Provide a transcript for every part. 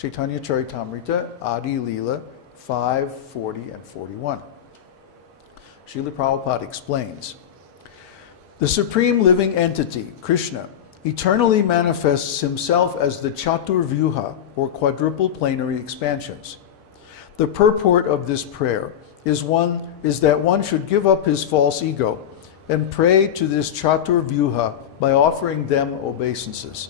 Chaitanya Charitamrita, Adi Leela 5, 40, and 41. Srila Prabhupada explains, the supreme living entity, Krishna, eternally manifests himself as the Chaturvyuha, or quadruple planary expansions. The purport of this prayer is that one should give up his false ego and pray to this Chaturvyuha by offering them obeisances.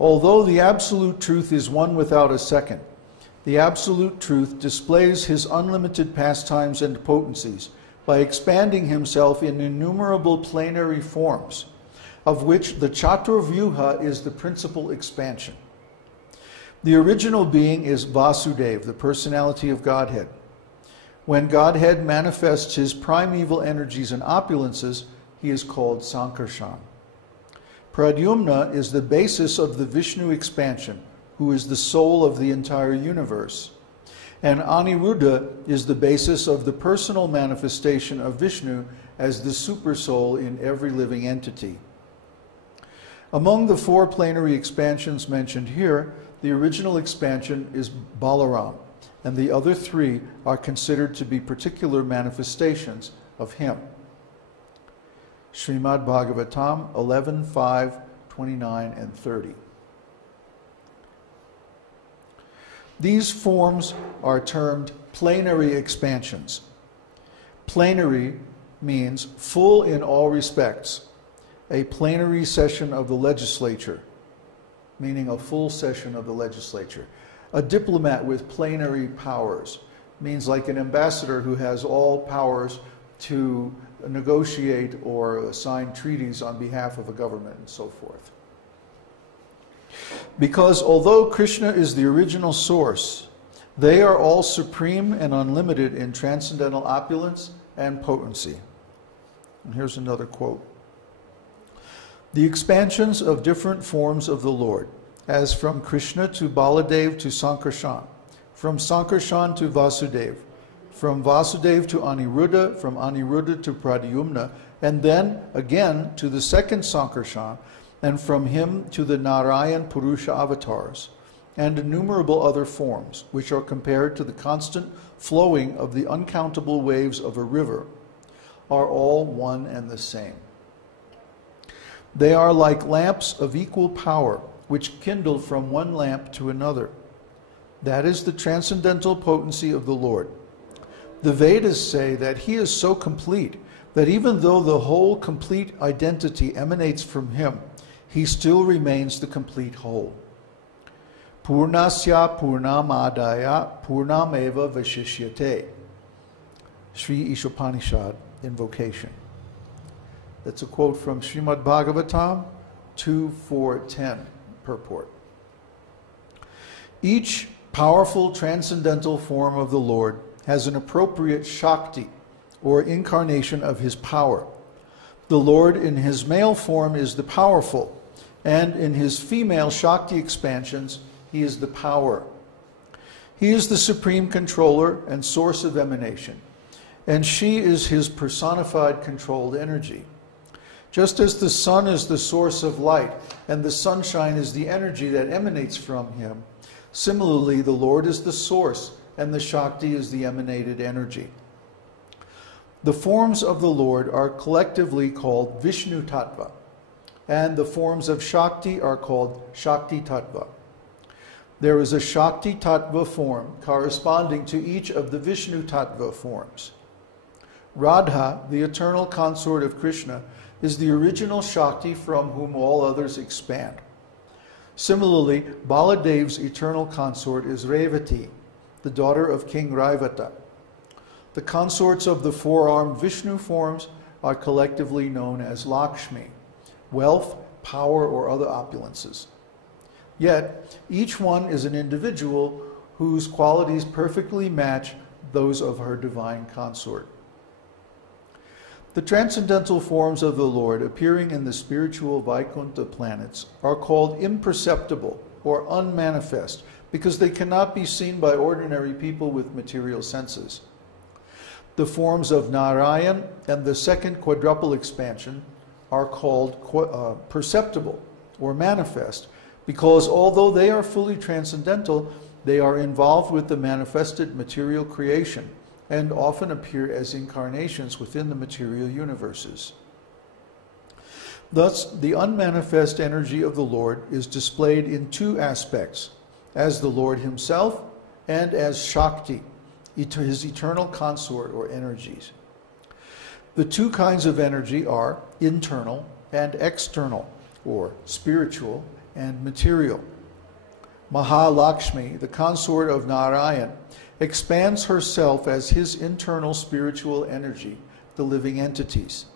Although the absolute truth is one without a second, the absolute truth displays his unlimited pastimes and potencies by expanding himself in innumerable planary forms, of which the Chaturvyuha is the principal expansion. The original being is Vasudeva, the personality of Godhead. When Godhead manifests his primeval energies and opulences, he is called Sankarshan. Pradyumna is the basis of the Vishnu expansion, who is the soul of the entire universe. And Aniruddha is the basis of the personal manifestation of Vishnu as the supersoul in every living entity. Among the 4 planary expansions mentioned here, the original expansion is Balaram, and the other 3 are considered to be particular manifestations of him. Srimad Bhagavatam 11, 5, 29, and 30. These forms are termed planary expansions. Plenary means full in all respects. A plenary session of the legislature, meaning a full session of the legislature. A diplomat with plenary powers means like an ambassador who has all powers to negotiate or sign treaties on behalf of a government and so forth. Because although Krishna is the original source, they are all supreme and unlimited in transcendental opulence and potency. And here's another quote. The expansions of different forms of the Lord, as from Krishna to Baladev to Sankarshan, from Sankarshan to Vasudeva, from Vasudeva to Aniruddha, from Aniruddha to Pradyumna, and then again to the second Sankarshan, and from him to the Narayan Purusha avatars, and innumerable other forms, which are compared to the constant flowing of the uncountable waves of a river, are all one and the same. They are like lamps of equal power, which kindle from one lamp to another. That is the transcendental potency of the Lord. The Vedas say that he is so complete that even though the whole complete identity emanates from him, he still remains the complete whole. Purnasya Purnamadaya Purnameva Vashishyate. Sri Ishopanishad, Invocation. That's a quote from Srimad Bhagavatam 2.4.10, purport. Each powerful transcendental form of the Lord has an appropriate Shakti, or incarnation of his power. The Lord in his male form is the powerful, and in his female Shakti expansions, he is the power. He is the supreme controller and source of emanation, and she is his personified controlled energy. Just as the sun is the source of light, and the sunshine is the energy that emanates from him, similarly the Lord is the source, and the Shakti is the emanated energy. The forms of the Lord are collectively called Vishnu Tattva, and the forms of Shakti are called Shakti Tattva. There is a Shakti Tattva form corresponding to each of the Vishnu Tattva forms. Radha, the eternal consort of Krishna, is the original Shakti from whom all others expand. Similarly, Baladev's eternal consort is Revati, the daughter of King Raivata. The consorts of the four-armed Vishnu forms are collectively known as Lakshmi, wealth, power, or other opulences. Yet, each one is an individual whose qualities perfectly match those of her divine consort. The transcendental forms of the Lord appearing in the spiritual Vaikuntha planets are called imperceptible or unmanifest because they cannot be seen by ordinary people with material senses. The forms of Narayan and the second quadruple expansion are called perceptible or manifest, because although they are fully transcendental, they are involved with the manifested material creation and often appear as incarnations within the material universes. Thus, the unmanifest energy of the Lord is displayed in two aspects, as the Lord himself and as Shakti, his eternal consort or energies. The two kinds of energy are internal and external, or spiritual and material. Mahalakshmi, the consort of Narayan, expands herself as his internal spiritual energy, the living entities.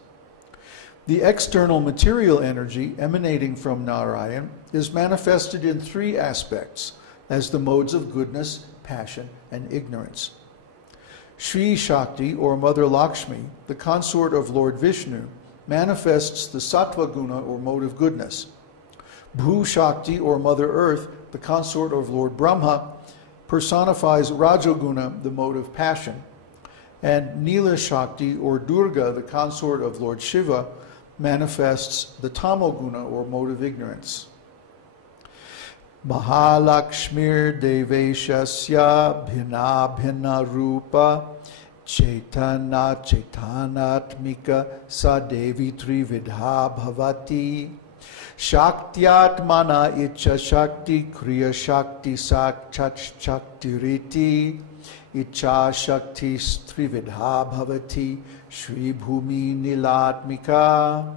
The external material energy emanating from Narayan is manifested in three aspects, as the modes of goodness, passion, and ignorance. Sri Shakti, or Mother Lakshmi, the consort of Lord Vishnu, manifests the Sattva Guna, or mode of goodness. Bhu Shakti, or Mother Earth, the consort of Lord Brahma, personifies Rajoguna, the mode of passion. And Nila Shakti, or Durga, the consort of Lord Shiva, manifests the Tamoguna, or mode of ignorance. Mahalakshmir Deveshasya Bhina Bhina Rupa Chaitana Chaitanatmika Sadevi Trividha Bhavati Shaktyatmana Icha Shakti Kriya Shakti Sakchat Shakti Riti Icha Shakti Trividha Bhavati Shri Bhumi Nilatmika.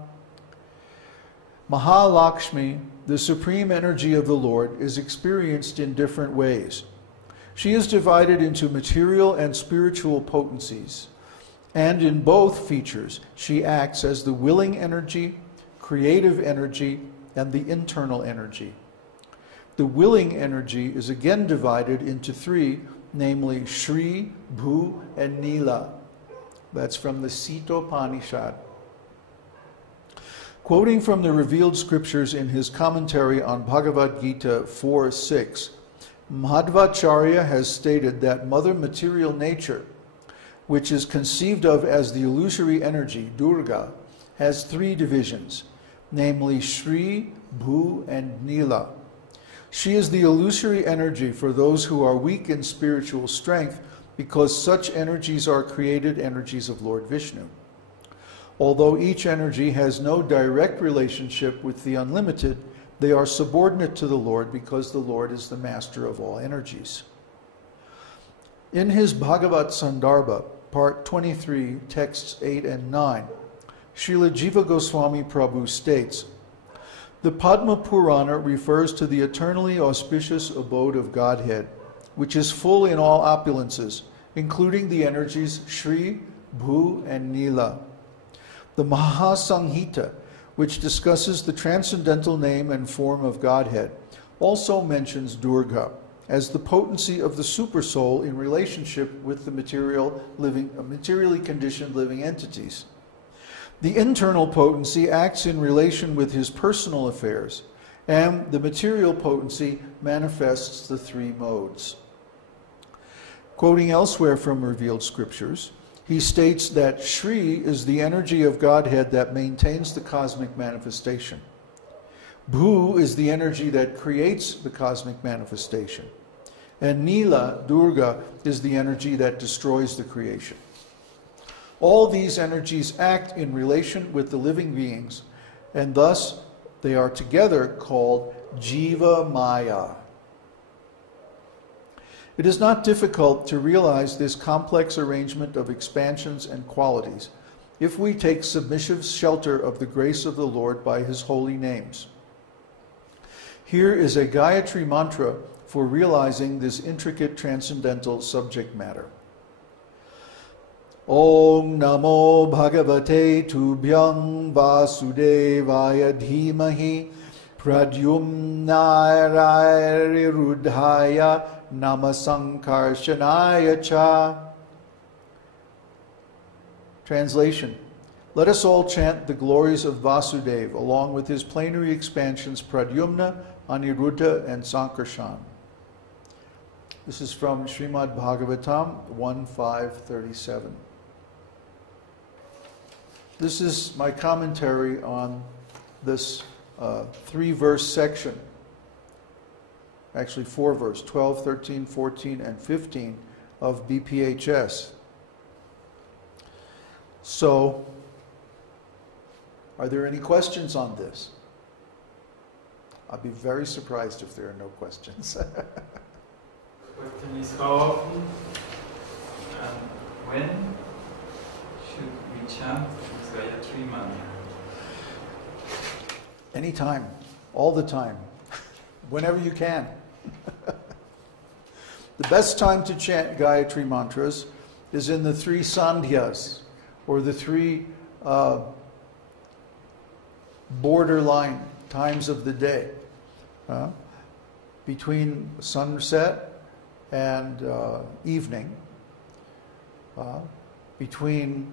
Mahalakshmi, the supreme energy of the Lord, is experienced in different ways. She is divided into material and spiritual potencies, and in both features she acts as the willing energy, creative energy, and the internal energy. The willing energy is again divided into three, namely Shri, Bhu, and Nila. That's from the Sita-upanishad. Quoting from the revealed scriptures in his commentary on Bhagavad Gita 4:6, Madhvacharya has stated that Mother Material Nature, which is conceived of as the illusory energy, Durga, has three divisions, namely Shri, Bhu, and Nila. She is the illusory energy for those who are weak in spiritual strength, because such energies are created energies of Lord Vishnu. Although each energy has no direct relationship with the unlimited, they are subordinate to the Lord because the Lord is the master of all energies. In his Bhagavat Sandarbha, part 23, texts 8 and 9, Srila Jiva Goswami Prabhu states, the Padma Purana refers to the eternally auspicious abode of Godhead, which is full in all opulences, including the energies Shri, Bhu, and Nila. The Mahasanghita, which discusses the transcendental name and form of Godhead, also mentions Durga as the potency of the supersoul in relationship with the materially conditioned living entities. The internal potency acts in relation with his personal affairs, and the material potency manifests the three modes. Quoting elsewhere from revealed scriptures, he states that Shri is the energy of Godhead that maintains the cosmic manifestation. Bhu is the energy that creates the cosmic manifestation. And Nila, Durga, is the energy that destroys the creation. All these energies act in relation with the living beings, and thus they are together called Jiva Maya. It is not difficult to realize this complex arrangement of expansions and qualities if we take submissive shelter of the grace of the Lord by his holy names. Here is a Gayatri mantra for realizing this intricate transcendental subject matter. Om Namo Bhagavate Tubhyam Vasudevaya Dhimahi Pradyumnayarudhaya Namasankarshanaya Cha. Translation. Let us all chant the glories of Vasudeva along with his plenary expansions Pradyumna, Aniruddha, and Sankarshan. This is from Srimad Bhagavatam 1.5.37. This is my commentary on this 3-verse section. Actually 4-verse, 12, 13, 14, and 15 of BPHS. So, are there any questions on this? I'll be very surprised if there are no questions. The question is how often and when should we chant this Gayatri mantra? Anytime, all the time, whenever you can. The best time to chant Gayatri mantras is in the 3 sandhyas, or the 3 borderline times of the day. Between sunset and evening, between